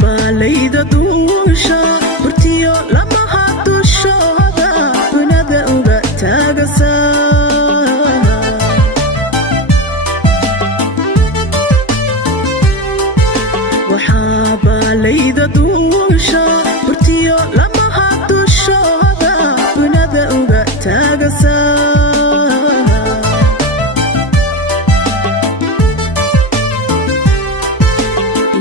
waxaabalayda duusha burtiyo lamaha dushooda dunada uga taagasa waxaabalayda duusha burtiyo lamaha dushooda dunada uga taagasa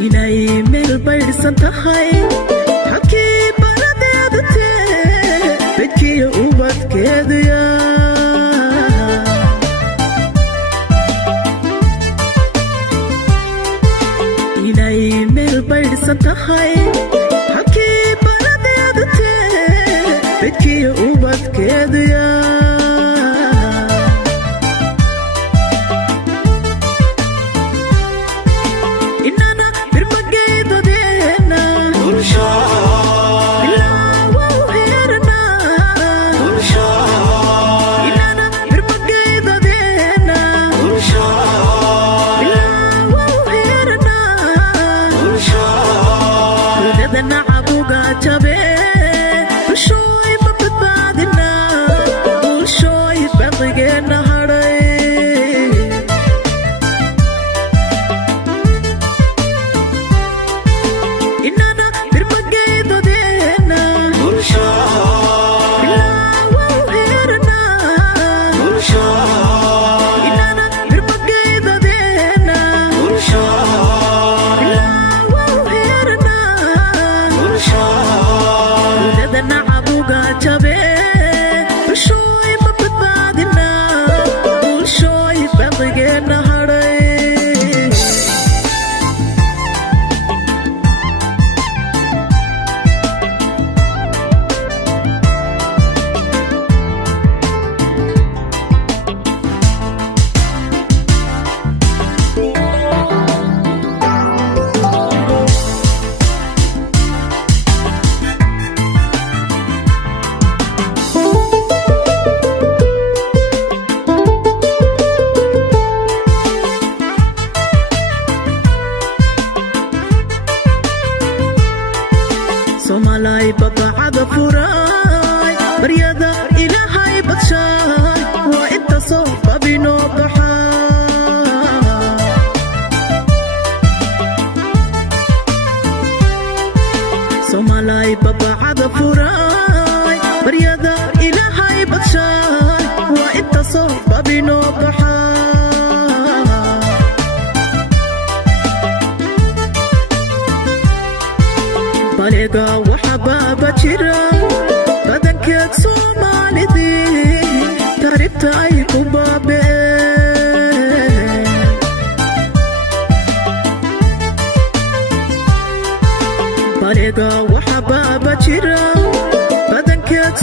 inay meel baydhsan tahay halkii baradeeda tee bedkiyo ubadkeeduya inay meel baydhsan tahay halkii baradeeda tee bedkiyo ubadkeeduya somalay babacada furay baryada ilaahay badshay waa inta soo babinoo baxa somalay babacada furay baryada ilaahay badshay waa inta soo babinoo baxa baliga waxa baaba jira badankeed soomaalidii taariibta ay ku baabeen baliga waxa baaba jira badankeed